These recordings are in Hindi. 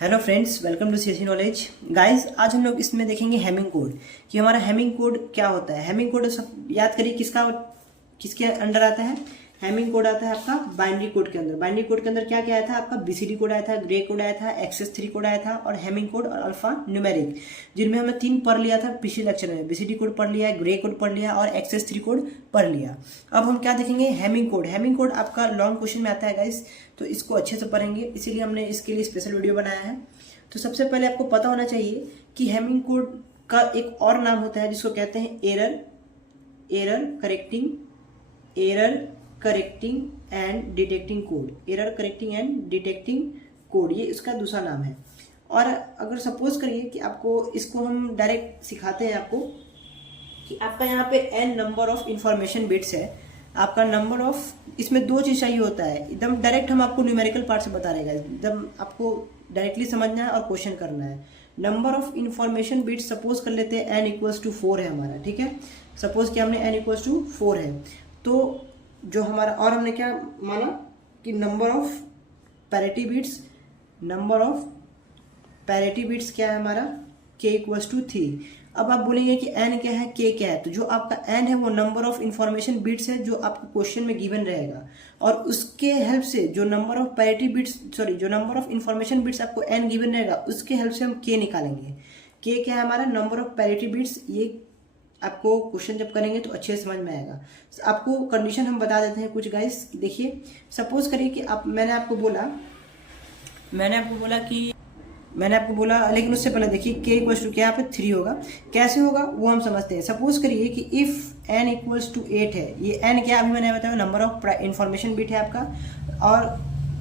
Hello friends, welcome to CSC knowledge. Guys, आज हम लोग इसमें देखेंगे हैमिंग कोड कि हमारा हैमिंग कोड क्या होता है। हैमिंग कोड सब याद करिए किसके अंडर आता है। हैमिंग कोड आता है आपका बाइनरी कोड के अंदर। बाइनरी कोड के अंदर क्या क्या आया था आपका, बीसीडी कोड आया था, ग्रे कोड आया था, एक्सेस 3 कोड आया था और हैमिंग कोड और अल्फा न्यूमेरिक, जिनमें हमने 3 पढ़ लिया था पिछले लेक्चर में। बीसीडी कोड पढ़ लिया, ग्रे कोड पढ़ लिया और एक्सेस 3 कोड पढ़ लिया। अब हम क्या देखेंगे, हैमिंग कोड। हैमिंग कोड आपका लॉन्ग क्वेश्चन में आता है गाइस, तो इसको अच्छे से पढ़ेंगे, इसीलिए हमने इसके लिए स्पेशल वीडियो बनाया है। तो सबसे पहले आपको पता होना चाहिए कि हैमिंग कोड का एक और नाम होता है जिसको कहते हैं error correcting and detecting code. Error correcting and detecting code, ये इसका दूसरा नाम है। और अगर सपोज करिए कि आपको इसको हम डायरेक्ट सिखाते हैं आपको कि आपका यहाँ पे n number of information bits है। आपका नंबर ऑफ, इसमें 2 चीज चाहिए होता है एकदम डायरेक्ट। हम आपको न्यूमेरिकल पार्ट से बता रहेगा, एकदम आपको डायरेक्टली समझना है और क्वेश्चन करना है। Number of information bits suppose कर लेते हैं n इक्वल्स टू 4 है हमारा, ठीक है। सपोज कि हमने n इक्वल्स टू 4 है, तो जो हमारा, और हमने क्या माना कि नंबर ऑफ पैरिटी बिट्स क्या है हमारा, k इक्वल्स टू 3। अब आप बोलेंगे कि n क्या है, k क्या है, तो जो आपका n है वो नंबर ऑफ इंफॉर्मेशन बिट्स है जो आपको क्वेश्चन में गिवन रहेगा, और उसके हेल्प से जो नंबर ऑफ इंफॉर्मेशन बिट्स आपको n गिवन रहेगा उसके हेल्प से हम k निकालेंगे। k क्या है हमारा, नंबर ऑफ पैरिटी बिट्स। ये आपको क्वेश्चन जब करेंगे तो अच्छे से समझ में आएगा। आपको कंडीशन हम बता देते हैं कुछ गाइस। देखिए, सपोज करिए कि मैंने आपको बोला, लेकिन उससे पहले देखिए k इक्वल्स टू क्या, यहाँ पे 3 होगा। कैसे होगा वो हम समझते हैं। सपोज करिए कि इफ n इक्वल्स टू 8 है, ये n क्या अभी मैंने बताया नंबर ऑफ इंफॉर्मेशन बिट है आपका, और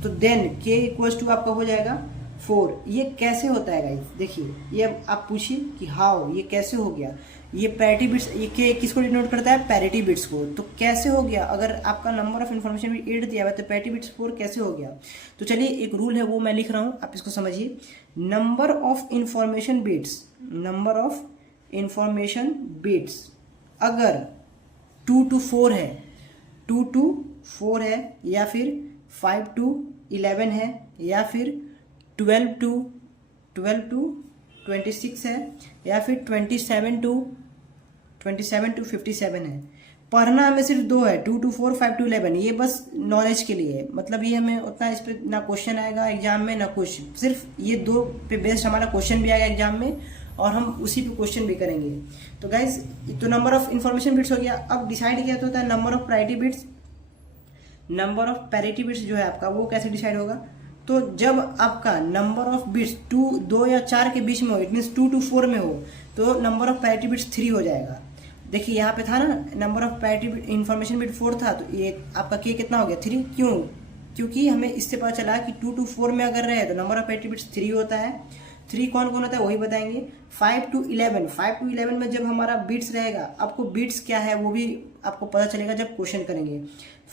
तो देन k इक्वल्स टू आपका हो जाएगा 4। ये कैसे होता है गाइस, देखिए ये आप पूछिए कि हाउ, ये कैसे हो गया। ये पैरिटी बिट्स, ये k किसको डिनोट करता है, पैरिटी बिट्स को। तो कैसे हो गया, अगर आपका नंबर ऑफ इंफॉर्मेशन बिट 8 दिया हुआ है तो पैरिटी बिट्स 4 कैसे हो गया। तो चलिए एक रूल है वो मैं लिख रहा हूँ, आप इसको समझिए। नंबर ऑफ इंफॉर्मेशन बिट्स अगर 2 to 4 है या फिर 5 to 11 है या फिर 12 to 26 है या फिर 27 to 57 है। पढ़ना हमें सिर्फ 2 है, 2 to 4, 5 to 11। ये बस नॉलेज के लिए है, मतलब ये हमें उतना इस पर ना क्वेश्चन आएगा एग्जाम में ना कुछ, सिर्फ ये 2 पे बेस्ड हमारा क्वेश्चन भी आएगा एग्जाम में और हम उसी पे क्वेश्चन भी करेंगे। तो गाइज, तो नंबर ऑफ इंफॉर्मेशन बिट्स हो गया। अब डिसाइड क्या होता है, नंबर ऑफ पैरिटी बिट्स जो है आपका वो कैसे डिसाइड होगा। तो जब आपका नंबर ऑफ बिट्स 2 या 4 के बीच में हो, इट मीन्स 2 to 4 में हो, तो नंबर ऑफ पैरिटी बिट्स 3 हो जाएगा। देखिए यहाँ पे था ना, number of parity information bit 4 था, तो ये आपका k कितना हो गया, 3। क्योंकि हमें इससे पता चला कि 2 to 4 में अगर रहे तो नंबर ऑफ पैरिटी बिट्स 3 होता है। 3 कौन कौन होता है वही बताएंगे। 5 to 11 में जब हमारा बिट्स रहेगा, आपको बिट्स क्या है वो भी आपको पता चलेगा जब क्वेश्चन करेंगे।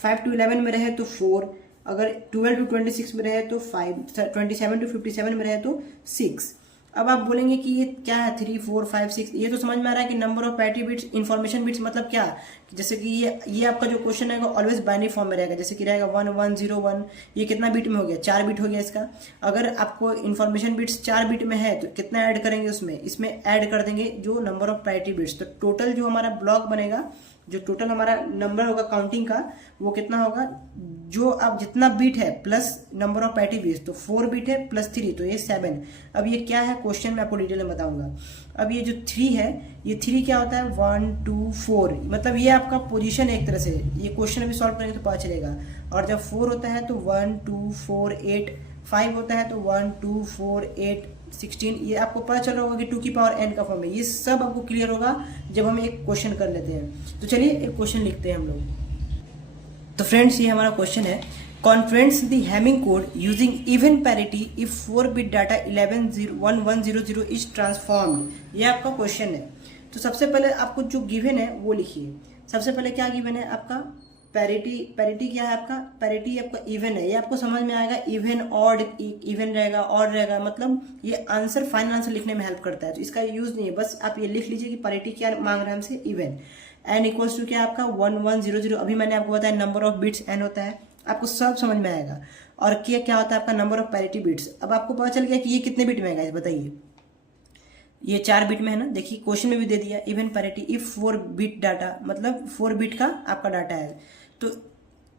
5 to 11 में रहे तो 4, अगर 12 to 26 में रहे तो 5, 27 to 57 में रहे तो 6। अब आप बोलेंगे कि ये क्या है, 3, 4, 5, 6। ये तो समझ में आ रहा है कि number of parity bits, information bits मतलब क्या, जैसे कि ये आपका जो क्वेश्चन रहेगा ऑलवेज बाइनरी फॉर्म में रहेगा। जैसे कि रहेगा 1 1 0 1, ये कितना बिट में हो गया, 4 बिट हो गया इसका। अगर आपको इंफॉर्मेशन बिट्स 4 बिट में है तो कितना ऐड करेंगे इसमें ऐड कर देंगे जो नंबर ऑफ पैरिटी बिट्स। तो टोटल जो हमारा ब्लॉक बनेगा, जो टोटल हमारा नंबर होगा काउंटिंग का, वो कितना होगा, जो अब जितना बीट है plus number of parity bits, तो 4 बीट है प्लस 3, तो ये 7। अब ये क्या है क्वेश्चन में आपको डिटेल में बताऊंगा। अब ये जो 3 है, ये 3 क्या होता है, 1 2 4, मतलब ये आपका पोजीशन है एक तरह से। ये क्वेश्चन अभी सॉल्व करेंगे तो पता चलेगा। और जब 4 होता है तो 1 2 4 8, 5 होता है तो 1 2 4 8 16। ये आपको पता चल रहा होगा कि 2 की पावर n का फॉर्म है। ये सब आपको क्लियर होगा जब हम एक क्वेश्चन कर लेते हैं। तो चलिए एक क्वेश्चन लिखते हैं हम लोग। तो फ्रेंड्स, ये हमारा क्वेश्चन है, conference the Hamming code using even parity if 4 bit data 1100 is transformed. ये आपका क्वेश्चन है। तो सबसे पहले आपको जो गिवन है वो लिखिए। सबसे पहले क्या गिवन है आपका, पैरिटी क्या है आपका, पैरिटी आपका इवन है। ये आपको समझ में आएगा, इवन ऑड, इवन रहेगा ऑड रहेगा, मतलब ये आंसर फाइनल आंसर लिखने में हेल्प करता है। तो इसका यूज नहीं है, बस आप ये लिख लीजिए कि पैरिटी क्या मांग रहा है हमसे, इवन। n इक्वल्स टू क्या आपका 1 1 0 0। अभी मैंने आपको बताया नंबर ऑफ बिट्स n होता है, आपको सब समझ में आएगा। और के क्या होता है आपका नंबर ऑफ पैरिटी बिट्स। अब आपको पता चल गया कि ये कितने बिट में है गाइस, बताइए। ये 4 बिट में है ना, देखिए क्वेश्चन में भी दे दिया even parity if 4 bit data, मतलब 4 बिट का आपका डाटा है। तो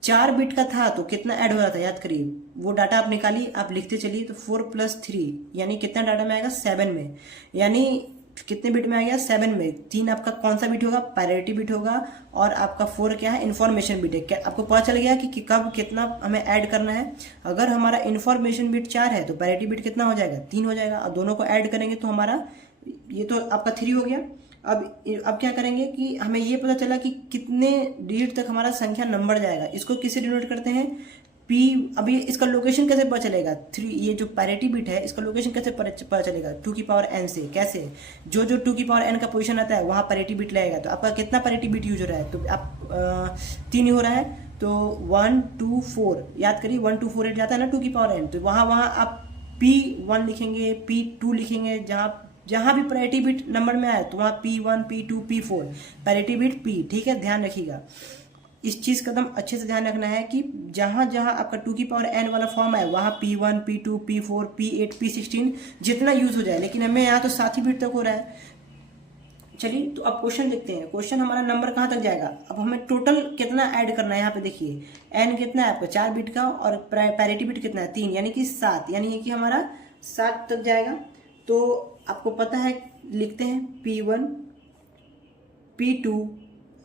4 बिट का था तो कितना ऐड हो रहा था, याद करिए। वो डाटा आप निकालिए, आप लिखते चलिए। तो 4 + 3 यानी कितना डाटा में आएगा, 7 में। यानी कितने बिट में आ गया, 7 में। 3 आपका कौन सा बिट होगा, पैरिटी बिट होगा, और आपका 4 क्या है, इन्फॉर्मेशन बिट है। क्या आपको पता चल गया कि कब कितना हमें ऐड करना है। अगर हमारा इन्फॉर्मेशन बिट 4 है तो पैरिटी बिट कितना हो जाएगा, 3 हो जाएगा। और दोनों को ऐड करेंगे तो हमारा ये तो आपका 3 हो गया। अब क्या करेंगे कि हमें ये पता चला कि कितने डिजिट तक हमारा संख्या नंबर जाएगा। इसको किससे डिनोट करते हैं, पी। अभी इसका लोकेशन कैसे पता चलेगा, 3, ये जो पैरिटी बिट है इसका लोकेशन कैसे पता चलेगा, 2 की पावर n से। कैसे, जो 2 की पावर n का पोजीशन आता है वहाँ पैरिटी बिट लगेगा। तो आपका कितना पैरिटी बिट यूज हो रहा है, तो आप 3 हो रहा है। तो 1 2 4 याद करिए, 1 2 4 8 जाता है ना 2 की पावर n। तो वहाँ आप P1 लिखेंगे, P2 लिखेंगे। जहाँ भी पैरिटी बिट नंबर में आए तो वहाँ P1 P2 P4 parity bit P, ठीक है, ध्यान रखिएगा। इस चीज़ का एकदम अच्छे से ध्यान रखना है कि जहाँ जहाँ आपका 2 की पावर n वाला फॉर्म है वहाँ P1 P2 P4 P8 P16 जितना यूज हो जाए। लेकिन हमें यहाँ तो 7 ही बिट तक हो रहा है। चलिए तो अब क्वेश्चन देखते हैं। क्वेश्चन हमारा नंबर कहाँ तक जाएगा। अब हमें टोटल कितना ऐड करना है, यहाँ पे देखिए n कितना है आपका 4 बिट का, और पैरिटी बिट कितना है 3, यानी कि 7, यानी कि हमारा 7 तक जाएगा। तो आपको पता है, लिखते हैं P1 P2,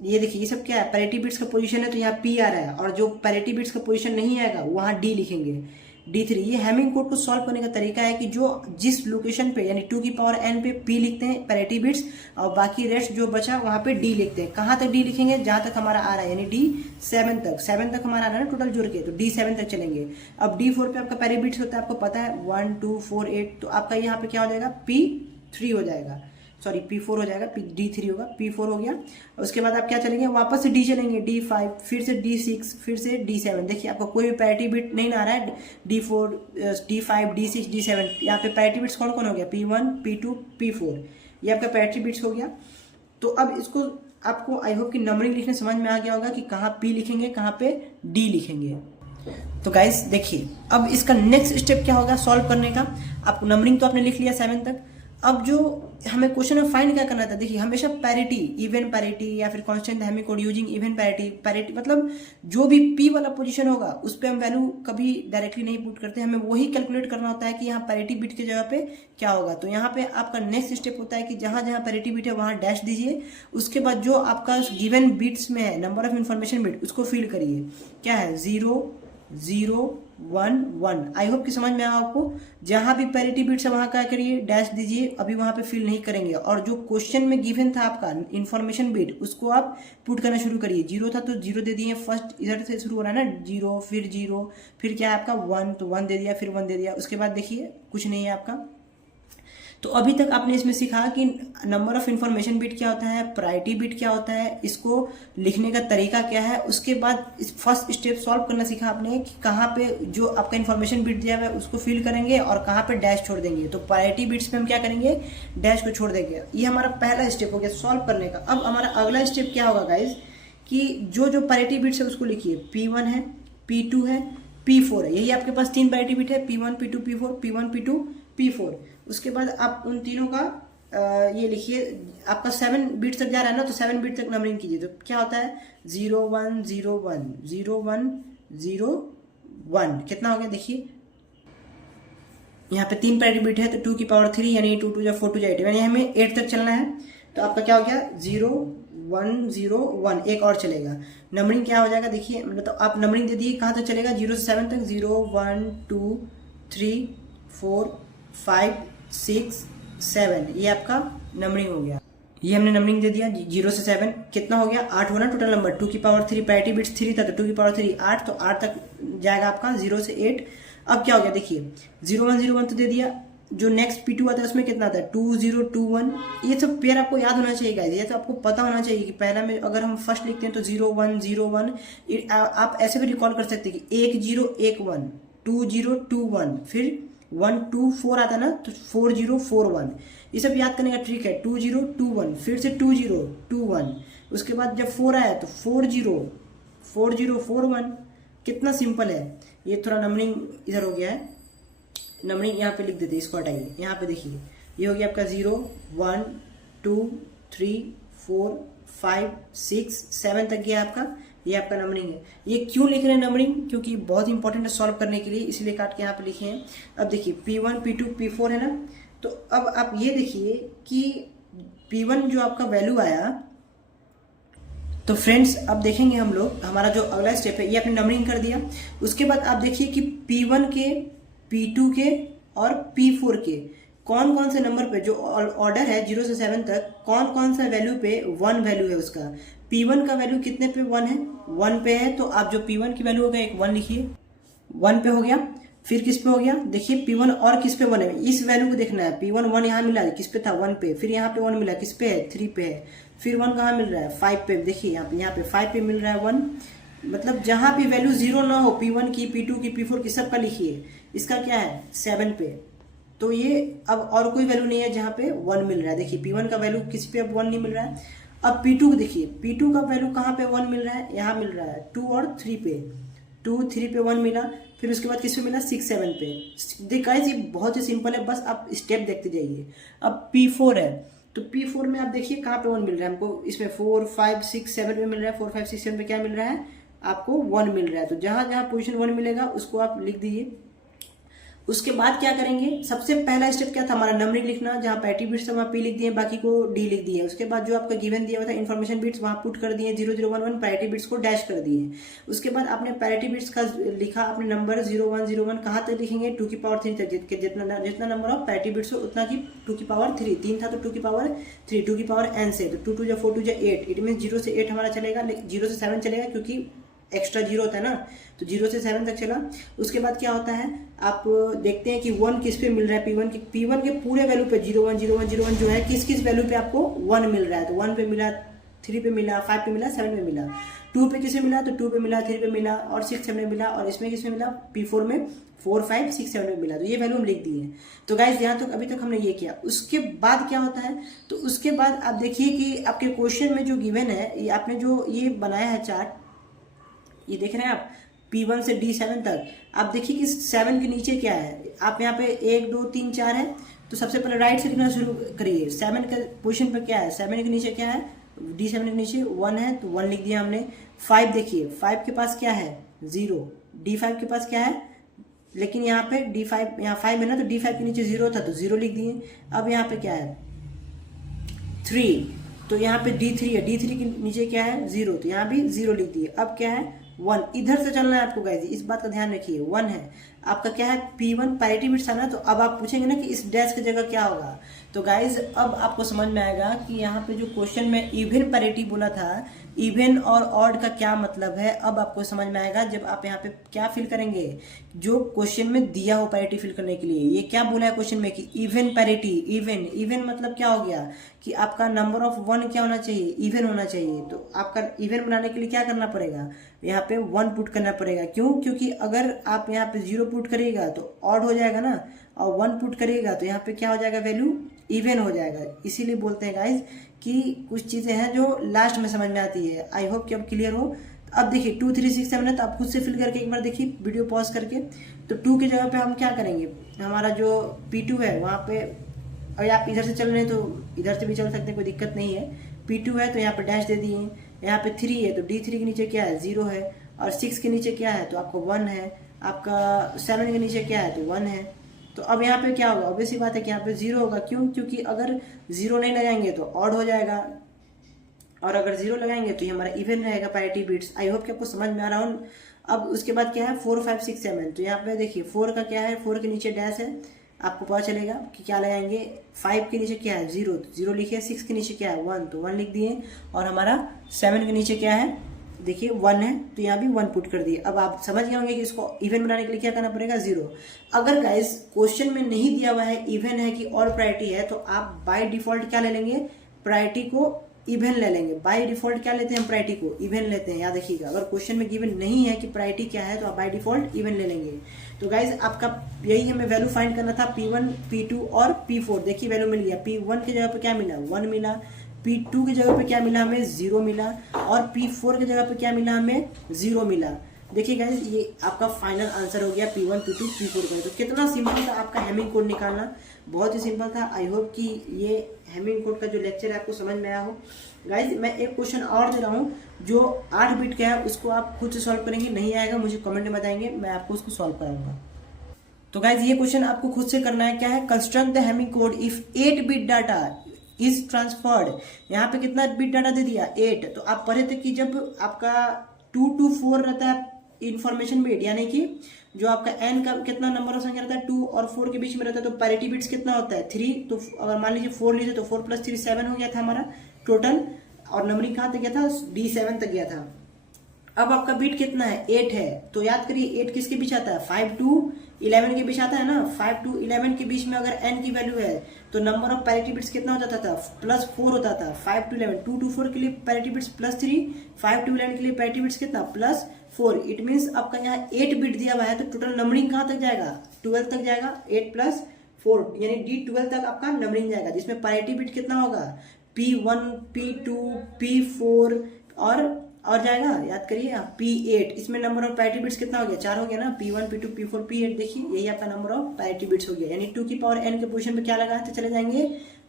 ये देखिए ये सब क्या है, पैरिटी बिट्स का पोजीशन है तो यहाँ P आ रहा है। और जो पैरिटी बिट्स का पोजीशन नहीं आएगा वहाँ D लिखेंगे, D3। ये हैमिंग कोड को सॉल्व करने का तरीका है कि जो जिस लोकेशन पे यानी 2 की पावर n पे P लिखते हैं पैरिटी बिट्स, और बाकी रेस्ट जो बचा वहाँ पे D लिखते हैं। कहाँ तक D लिखेंगे, जहाँ तक हमारा आ रहा है, यानी D7 तक। 7 तक हमारा आ रहा है ना टोटल जोड़ के, तो D7 तक चलेंगे। अब D4 पे आपका पैरिटी बिट्स होता है, आपको पता है 1 2 4 8। तो आपका यहाँ पे क्या हो जाएगा, P3 हो जाएगा, सॉरी P4 हो जाएगा, D3 होगा, P4 हो गया। उसके बाद आप क्या चलेंगे, वापस से D चलेंगे, D5, फिर से D6, फिर से D7। देखिए आपको कोई भी पैरिटी बिट नहीं आ रहा है, D4 D5 D6 D7। यहाँ पे पैरिटी बिट्स कौन कौन हो गया, P1 P2 P4, ये आपका पैरिटी बिट्स हो गया। तो अब इसको आपको आई होप कि नंबरिंग लिखने समझ में आ गया होगा कि कहाँ P लिखेंगे, कहाँ पे D लिखेंगे। तो गाइस देखिए अब इसका नेक्स्ट स्टेप क्या होगा सॉल्व करने का। आपको नंबरिंग तो आपने लिख लिया 7 तक। अब जो हमें क्वेश्चन में फाइंड क्या करना था, देखिए हमेशा पैरिटी, इवन पैरिटी या फिर constant Hamming code using even parity मतलब जो भी P वाला पोजीशन होगा उस पर हम वैल्यू कभी डायरेक्टली नहीं पुट करते, हमें वही कैलकुलेट करना होता है कि यहाँ पैरिटी बिट की जगह पे क्या होगा। तो यहाँ पे आपका नेक्स्ट स्टेप होता है कि जहाँ जहाँ पैरिटी बिट है वहाँ डैश दीजिए। उसके बाद जो आपका गिवन बिट्स में है नंबर ऑफ इन्फॉर्मेशन बिट, उसको फिल करिए। क्या है, 0 0 1 1। आई होप कि समझ में आया आपको। जहां भी पैरिटी बिट्स है वहां क्या करिए, डैश दीजिए। अभी वहां पे फिल नहीं करेंगे। और जो क्वेश्चन में गिवन था आपका इन्फॉर्मेशन बिट, उसको आप पुट करना शुरू करिए। 0 था तो 0 दे दिए, फर्स्ट इधर से शुरू हो रहा है ना, 0 फिर 0 फिर क्या है आपका 1, तो 1 दे दिया, फिर 1 दे दिया। उसके बाद देखिए कुछ नहीं है आपका। तो अभी तक आपने इसमें सीखा कि नंबर ऑफ इन्फॉर्मेशन बिट क्या होता है, प्रायोरिटी बिट क्या होता है, इसको लिखने का तरीका क्या है। उसके बाद इस फर्स्ट स्टेप सॉल्व करना सीखा आपने कि कहाँ पे जो आपका इन्फॉर्मेशन बिट दिया हुआ है उसको फिल करेंगे और कहाँ पे डैश छोड़ देंगे। तो प्रायोरिटी बिट्स पे हम क्या करेंगे, डैश को छोड़ देंगे। ये हमारा पहला स्टेप हो गया सॉल्व करने का। अब हमारा अगला स्टेप क्या होगा गाइज, कि जो जो पैरिटी बिट्स है उसको लिखिए। P1 है, P2 है, P4 है। यही आपके पास 3 पैरिटी बिट है, P1 P2 P4, P1 P2 P4। उसके बाद आप उन तीनों का ये लिखिए। आपका 7 बिट तक जा रहा है ना, तो 7 बिट तक नंबरिंग कीजिए। तो क्या होता है 0 1 0 1 0 1 0 1। कितना हो गया देखिए, यहाँ पे 3 पैरिटी बिट है तो 2 की पावर 3 यानी 2 2 4 2 8, यानी हमें 8 तक चलना है। तो आपका क्या हो गया 0 1 0 1, एक और चलेगा। नंबरिंग क्या हो जाएगा देखिए, मतलब तो आप नंबरिंग दे दिए कहाँ तक चलेगा, 0 से 7 तक। 0 1 2 3 4 5 6 7, ये आपका नंबरिंग हो गया। ये हमने नंबरिंग दे दिया 0 से 7। कितना हो गया 8 होना टोटल नंबर। 2 की पावर 3 पैरिटी बिट्स 3 था तो 2 की पावर 3 8, तो 8 तक जाएगा आपका 0 से 8। अब क्या हो गया देखिए 0 1 0 1 तो दे दिया। जो नेक्स्ट P2 आता है उसमें कितना आता है 2 0 2 1। ये सब पेयर आपको याद होना चाहिए गाइस, ये तो आपको पता होना चाहिए कि पहला में अगर हम फर्स्ट लिखते हैं तो 0 1 0 1। आप ऐसे भी रिकॉल कर सकते हैं कि 1 0 1 1 2 0 2 1, फिर 1 2 4 आता है ना, तो 4 0 4 1। ये सब याद करने का ट्रिक है। 2 0 2 1, फिर से 2 0 2 1। उसके बाद जब 4 आया तो 4 0 4 0 4 1। कितना सिंपल है। ये थोड़ा नंबरिंग इधर हो गया है, नंबरिंग यहाँ पे लिख देते, इसको हटाइए। यहाँ पे देखिए ये हो गया आपका 0 1 2 3 4 5 6 7 तक गया आपका, ये आपका नंबरिंग है। ये क्यों लिख रहे हैं नंबरिंग, क्योंकि बहुत इंपॉर्टेंट है सॉल्व करने के लिए, इसलिए काट के यहाँ पे लिखे हैं। अब देखिए P1 P2 P4 है ना, तो अब आप ये देखिए कि P1 जो आपका वैल्यू आया, तो फ्रेंड्स अब देखेंगे हम लोग हमारा जो अगला स्टेप है, ये आपने नंबरिंग कर दिया। उसके बाद आप देखिए कि P1 के, P2 के और P4 के कौन कौन से नंबर पे, जो ऑर्डर है 0 से 7 तक, कौन कौन सा वैल्यू पे 1 वैल्यू है उसका। P1 का वैल्यू कितने पे 1 है, 1 पे है, तो आप जो P1 की वैल्यू होगा एक 1 लिखिए, 1 पे हो गया। फिर किस पे हो गया, देखिए P1 और किस पे 1 है, इस वैल्यू को देखना है। P1 1 यहाँ मिला है, किस पे था 1 पे, फिर यहाँ पे 1 मिला, किस पे है 3 पे है, फिर 1 कहाँ मिल रहा है 5 पे, देखिए यहाँ पे 5 पे मिल रहा है 1। मतलब जहाँ भी वैल्यू 0 ना हो, P1 की, P2 की, P4 की, सबका लिखिए। इसका क्या है 7 पे, तो ये अब और कोई वैल्यू नहीं है जहाँ पे 1 मिल रहा है। देखिए P1 का वैल्यू किस पे अब 1 नहीं मिल रहा है। अब P2 को देखिए, P2 का वैल्यू कहाँ पे 1 मिल रहा है, यहाँ मिल रहा है 2 और 3 पे, 2 3 पे 1 मिला, फिर उसके बाद किस पे मिला 6 7 पे। देखा ये बहुत ही सिंपल है, बस आप स्टेप देखते जाइए। अब P4 है, तो P4 में आप देखिए कहाँ पे 1 मिल रहा है हमको, इसमें 4 5 6 7 में मिल रहा है, 4 5 6 7 पे क्या मिल रहा है आपको 1 मिल रहा है। तो जहाँ जहाँ पोजीशन 1 मिलेगा उसको आप लिख दीजिए। उसके बाद क्या करेंगे, सबसे पहला स्टेप क्या था हमारा, नंबरिंग लिखना। जहाँ पैरिटी बिट्स था वहाँ P लिख दिए, बाकी को D लिख दिए। उसके बाद जो आपका गिवन दिया हुआ था इन्फॉर्मेशन बिट्स वहाँ पुट कर दिए 0 0 1 1, पैरिटी बिट्स को डैश कर दिए। उसके बाद आपने पैरिटी बिट्स का लिखा, आपने नंबर 0 1 0 1 कहाँ तक लिखेंगे 2 की पावर 3 तक, जितना नंबर ऑफ पैरिटी बिट्स हो उतना की 2 की पावर 3, 3 था तो 2 की पावर 3, 2 की पावर n से, तो 2 2 4 2 8, इट मीन 0 से 8 हमारा चलेगा, 0 से 7 चलेगा क्योंकि एक्स्ट्रा 0 होता है ना, तो 0 से 7 तक चला। उसके बाद क्या होता है, आप देखते हैं कि 1 किस पे मिल रहा है, P1 के पूरे वैल्यू पे 0 1 0 1 0 1 जो है किस किस वैल्यू पे आपको 1 मिल रहा है। तो 1 पे मिला, 3 पे मिला, 5 पे मिला, 7 पे मिला, 2 पे किस पे मिला, तो 2 पे मिला, 3 पे मिला और 6 7 में मिला, और इसमें किस में मिला P4 में 4 5 6 7 में मिला। तो ये वैल्यू हम लिख दिए। तो गाइज यहाँ तक अभी तक हमने ये किया। उसके बाद क्या होता है, तो उसके बाद आप देखिए कि आपके क्वेश्चन में जो गिवन है, ये आपने जो ये बनाया है चार्ट, ये देख रहे हैं आप P1 से D7 तक। आप देखिए कि 7 के नीचे क्या है, आप यहाँ पे 1 2 3 4 है, तो सबसे पहले राइट से लिखना शुरू करिए। 7 के पोजीशन पर क्या है, 7 के नीचे क्या है, D7 के नीचे 1 है, तो 1 लिख दिया हमने। 5 देखिए, 5 के पास क्या है 0, D5 के पास क्या है, लेकिन यहाँ पे D5, यहाँ 5 है ना, तो D5 के नीचे 0 था तो 0 लिख दिए। अब यहाँ पे क्या है 3, तो यहाँ पे D3 है, D3 के नीचे क्या है 0, तो यहाँ भी 0 लिख दिए। अब क्या है 1, इधर से चलना है आपको गाइस, इस बात का ध्यान रखिए। 1 है आपका, क्या है P1 पैरिटी बिट्स था ना, तो अब आप पूछेंगे ना कि इस डैश की जगह क्या होगा। तो गाइज अब आपको समझ में आएगा कि यहाँ पे जो क्वेश्चन में इवन पैरिटी बोला था, इवन और ऑड का क्या मतलब है, अब आपको समझ में आएगा जब आप यहाँ पे क्या फिल करेंगे, जो क्वेश्चन में दिया हो पैरिटी फिल करने के लिए। ये क्या बोला है क्वेश्चन में कि इवन पैरिटी, इवन मतलब क्या हो गया कि आपका नंबर ऑफ 1 क्या होना चाहिए, इवन होना चाहिए। तो आपका इवन बनाने के लिए क्या करना पड़ेगा, यहाँ पे 1 पुट करना पड़ेगा। क्यों, क्योंकि अगर आप यहाँ पे 0 पुट करिएगा तो ऑड हो जाएगा ना, और 1 पुट करिएगा तो यहाँ पे क्या हो जाएगा, वैल्यू इवन हो जाएगा। इसीलिए बोलते हैं गाइज कि कुछ चीज़ें हैं जो लास्ट में समझ में आती है। आई होप कि अब क्लियर हो। अब देखिए 2 3 6 7 है, तो आप खुद से फिल करके एक बार देखिए वीडियो पॉज करके। तो 2 की जगह पे हम क्या करेंगे, हमारा जो P2 है वहाँ पे, अगर आप इधर से चल रहे हैं तो इधर से भी चल सकते हैं, कोई दिक्कत नहीं है। P2 है तो यहाँ पे डैश दे दिए, यहाँ पे 3 है तो D3 के नीचे क्या है 0 है, और 6 के नीचे क्या है तो आपको 1 है, आपका 7 के नीचे क्या है तो 1 है। तो अब यहाँ पे क्या होगा, ऑब्वियसली बात है कि यहाँ पे 0 होगा। क्यों, क्योंकि अगर 0 नहीं लगाएंगे तो ऑड हो जाएगा, और अगर 0 लगाएंगे तो ये हमारा इवन रहेगा पैरिटी बिट्स। आई होप कि आपको समझ में आ रहा हूँ। अब उसके बाद क्या है 4 5 6 7, तो यहाँ पे देखिए 4 का क्या है, 4 के नीचे डैश है, आपको पता चलेगा कि क्या लगाएंगे। 5 के नीचे क्या है 0, तो 0 लिखिए। 6 के नीचे क्या है 1, तो 1 लिख दिए। और हमारा 7 के नीचे क्या है, देखिए 1 है, तो यहाँ भी 1 पुट कर दिए। अब आप समझ गए होंगे कि इसको इवन बनाने के लिए क्या करना पड़ेगा 0। अगर गाइस क्वेश्चन में नहीं दिया हुआ है इवन है कि और प्रायोरिटी है, तो आप बाय डिफॉल्ट क्या ले लेंगे, प्रायोरिटी को इवन ले लेंगे। बाय डिफॉल्ट क्या लेते हैं हम, प्रायोरिटी को इवन लेते हैं। याद रखिएगा, अगर क्वेश्चन में गिवन नहीं है कि प्रायोरिटी क्या है तो आप बाय डिफॉल्ट इवन ले लेंगे। तो गाइज आपका यही हमें वैल्यू फाइंड करना था, P1 P2 और P4। देखिए वैल्यू मिल गया। P1 की जगह पे क्या मिला 1 मिला, P2 की जगह पे क्या मिला हमें 0 मिला, और P4 की जगह पे क्या मिला हमें 0 मिला। देखिए गाइस, ये आपका फाइनल आंसर हो गया P1 P2 P4 का। तो कितना सिंपल था आपका हेमिंग कोड निकालना, बहुत ही सिंपल था। आई होप कि ये हेमिंग कोड का जो लेक्चर है आपको समझ में आया हो। गाइस मैं एक क्वेश्चन और दे रहा हूँ जो 8 बिट का है, उसको आप खुद से सॉल्व करेंगे, नहीं आएगा मुझे कमेंट में बताएंगे, मैं आपको उसको सॉल्व कराऊंगा। तो गाइज ये क्वेश्चन आपको खुद से करना है। क्या है? Construct the Hamming code if 8 bit data is transferred. यहाँ पे कितना बिट डाटा दे दिया? 8। तो आप पढ़े थे कि जब आपका 2 to 4 रहता है इंफॉर्मेशन बिट, यानी कि जो आपका n का कितना नंबर ऑफ संख्या रहता है 2 और 4 के बीच में रहता है, तो पैरिटी बिट्स कितना होता है? 3। तो अगर मान लीजिए 4 लीजिए तो 4 + 3 7 हो गया था हमारा टोटल, और नंबरिंग कहाँ तक गया था? D7 तक गया था। अब आपका बिट कितना है? 8 है। तो याद करिए 8 किसके बीच आता है? 5 to 11 के बीच आता है ना। 5 to 11 के बीच में अगर n की वैल्यू है तो नंबर ऑफ पैरिटी बिट्स कितना हो जाता था? +4 होता था। 5 to 11, 2 to 4 के लिए पैरिटी बिट्स +3, 5 to 11 के लिए पैरिटी बिट्स कितना? +4। इट मीन्स आपका यहाँ 8 बिट दिया हुआ है, तो टोटल नंबरिंग कहाँ तक जाएगा? 12 तक जाएगा। 8 + 4 यानी D12 तक आपका नंबरिंग जाएगा, जिसमें पैरिटी बिट कितना होगा? P1 P2 P4 और जाएगा, याद करिए P8। इसमें नंबर ऑफ पैरिटी बिट्स कितना हो गया? 4 हो गया ना। P1 P2 P4 P8, देखिए यही आपका नंबर ऑफ पैरिटी बिट्स हो गया। यानी 2 की पावर n के पोजीशन पे क्या लगाते चले जाएंगे?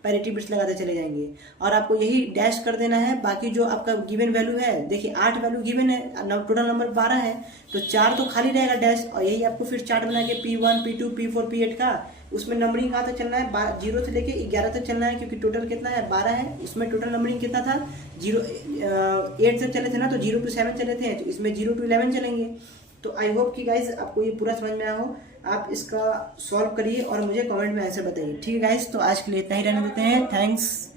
पैरिटी बिट्स लगाते चले जाएंगे, और आपको यही डैश कर देना है। बाकी जो आपका गिवन वैल्यू है, देखिए 8 वैल्यू गिवन है, टोटल नंबर 12 है, तो 4 तो खाली रहेगा डैश, और यही आपको फिर चार्ट बना के P1 P2 P4 P8 का, उसमें नंबरिंग कहाँ तक चलना है? 0 से लेके 11 तक चलना है, क्योंकि टोटल कितना है? 12 है। इसमें टोटल नंबरिंग कितना था? 8 से चले थे ना, तो 0 to 7 चले थे, तो इसमें 0 to 11 चलेंगे। तो आई होप कि गाइज आपको ये पूरा समझ में आया हो। आप इसका सॉल्व करिए और मुझे कमेंट में आंसर बताइए। ठीक है गाइज, तो आज के लिए इतना ही रहने देते हैं। थैंक्स।